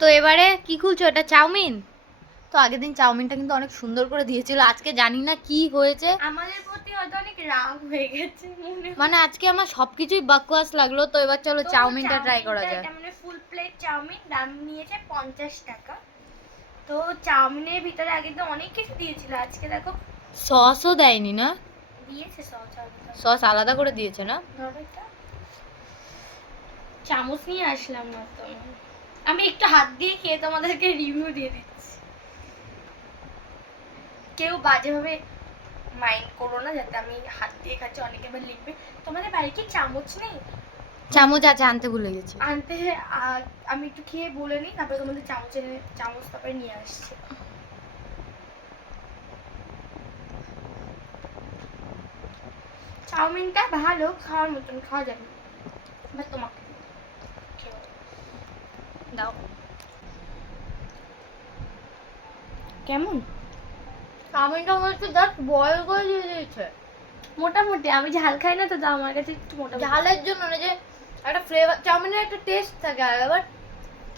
তো এবারে কি খুলছো? এটা চাউমিন? তো আগের দিন চাউমিনটা কিন্তু অনেক সুন্দর করে দিয়েছিল, আজকে জানি না কি হয়েছে, আমাদের প্রতি হয়তো অনেক রাগ হয়ে গেছে মানে আজকে আমার সবকিছুই বাকওয়াস লাগলো। তো এবার চলো চাউমিনটা ট্রাই করা যাক। এটা মানে ফুল প্লেট চাউমিন, দাম নিয়েছে 50 টাকা। তো চাউমিনের ভিতরে আগে তো অনেক কিছু দিয়েছিল, আজকে দেখো সসও দেয়নি না? দিয়েছে সস। সস আলাদা করে দিয়েছে না? ধরো এটা, চামচ নিয়ে আসলাম না তো, আমি একটু হাত দিয়ে খেয়ে তোমাদেরকে রিভিউ দিয়ে দিচ্ছি। কেউ বাজেভাবে মাইন্ড করো না, যাতে আমি হাত দিয়ে খাচ্ছি, অনেকে আবার লিখবে তোমাদের বাড়ি কি চামচ নেই। চামচ আছে, আনতে ভুলে গেছি। আনতে আমি একটু খেয়ে বলে নিই, তারপরে তোমাদের চামচ তারপরে নিয়ে আসছি। চাউমিনটা ভালো, খাওয়ার মতন, খাওয়া যাবে, বাট তোমাকে দাও। কেমন? চাউমিনটা মনে হচ্ছে জাস্ট বয়েল করে দিয়ে দিয়েছে। মোটামুটি, আমি ঝাল খাই না তো, আমার কাছে একটু মোটামুটি। ঝালের জন্য না, যে একটা ফ্লেভার, চাউমিনের একটা টেস্ট থাকে, আবার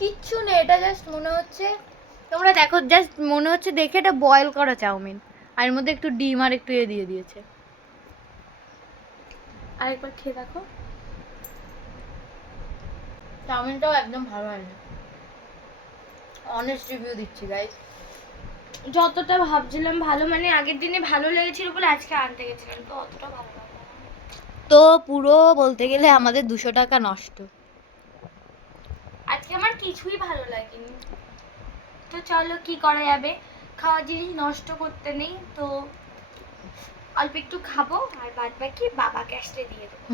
কিচ্ছু নেই, এটা জাস্ট মনে হচ্ছে, তোমরা দেখো, জাস্ট মনে হচ্ছে দেখে এটা বয়েল করা চাউমিন, আর এর মধ্যে একটু ডিম আর একটু দিয়ে দিয়েছে। আরেকবার খেয়ে দেখো। চাউমিনটাও একদম ভালো হয়নি, অনেস্ট রিভিউ দিচ্ছি গাইস। যতটা ভাবছিলাম ভালো, মানে আগের দিনে ভালো লেগেছিল বলে আজকে আনতে গেছিলাম, তো অতটা ভালো লাগলো না। তো পুরো বলতে গেলে আমাদের 200 টাকা নষ্ট। আজকে আমার কিছুই ভালো লাগেনি। তো চলো, কি করা যাবে, খাওয়ার জিনিস নষ্ট করতে নেই, তো অল্প একটু খাবো আর বাদ বাকি বাবাকে আসতে দিয়ে দেবো।